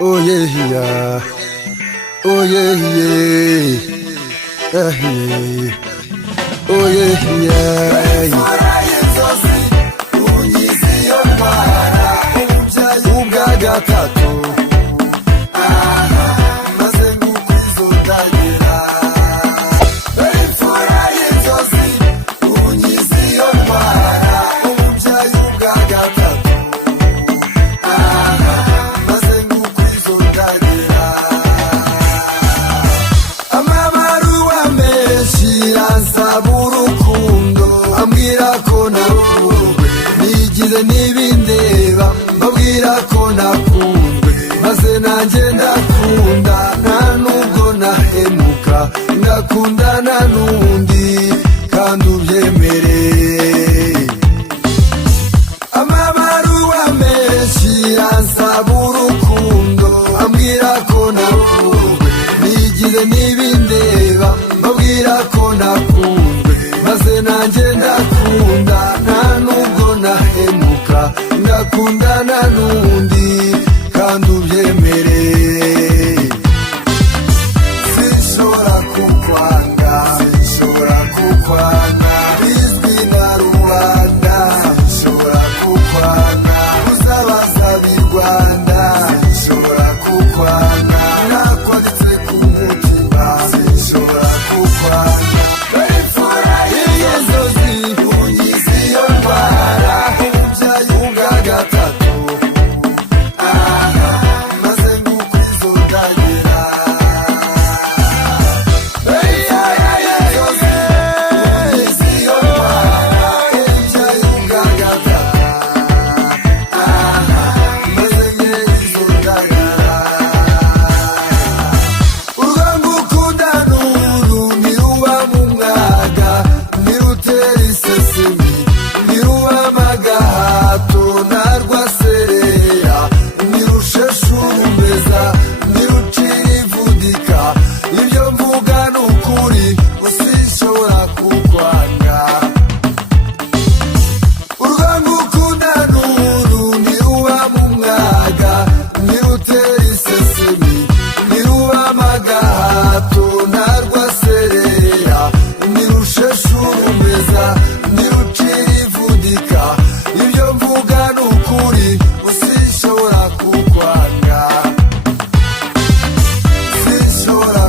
Oh yeah, yeah. Oh yeah, yeah. Yeah. Oh yeah, yeah. Ubwa gatatu maze ngukwizondagera imfura y'inzozi unyize iyo ndwara umubyayi ubwa gatatu maze ngukwizondagera amabaruwa menshi ansaba urukundo ambwira ko nakunzwe nigize n'ibindeba mbabwira ko nakunzwe maze nanjye ndakunda nta nubwo nahemuka ngakundana n'undi kandi ubyemereye amabaruwa menshi ansaba urukundo ambwira ko nakunzwe nigize n'ibindeba mbabwira ko nakunzwe maze nanjye ndakunda nta nubwo nahemuka ngakundana n'undi kandi ubyemereye sinshobora kukwanga izwi na rubanda sinshobora kukwanga uzabasaba i Rwanda sinshobora kukwanga nakwanditse ku mutima sinshobora kukwanga imfura y'inzozi unyize iyo ndwara umubyayi ubwa gatatu maze ngukwizondagera unyize iyo ndwara umubyayi ubwa gatatu maze ngenzondagera urwo ngukunda n'uru ntiruba mu mwaga ntirutera isesemi ntiruba amagahato ntarwaserera ntirusheshumeza ntirucira ivudika ibyo mvuga ni ukuri usishobora kukwanga urwo ngukunda n'uru ntiruba mu mwaga ntirutera isesemi ntiruba amagahato ntarwaserera ntirusheshumeza ntirucira ivudika ibyo mvuga ni ukuri usishobora kukwanga sinshobora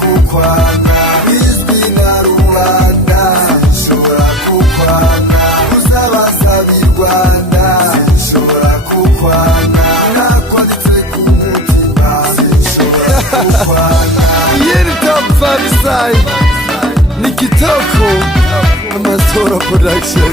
kukwanga izwi na rubanda sinshobora kukwanga uzabasaba i Rwanda sinshobora kukwanga nakwanditse ku mutima sinshobora kukwanga yirutapfa bisayi ni kitoko Amasoro Production.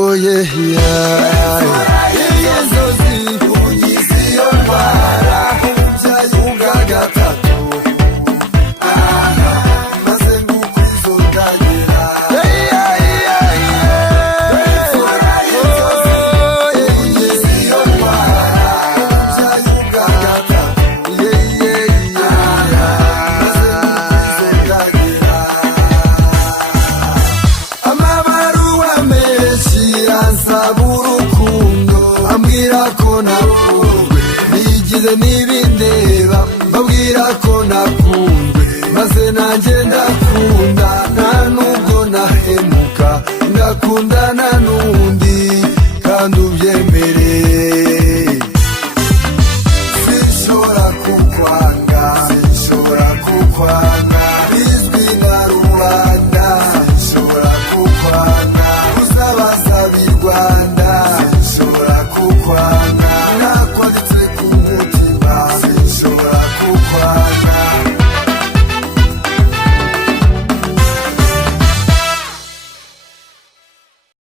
Oh yeah, yeah. Inzozi unyize iyo ndwara umubyayi ubwa gatatu maze ngukwizondagera imfura y'inzozi unyize iyo ndwara umubyayi ubwa gatatu maze ngukwizondagera amabaruwa menshi ansaba urukundo ambwira ko nakunzwe nigize n'ibindeba mbabwira ko nakunzwe maze nanjye ndakunda nta nubwo nahemuka ngakundana n'undi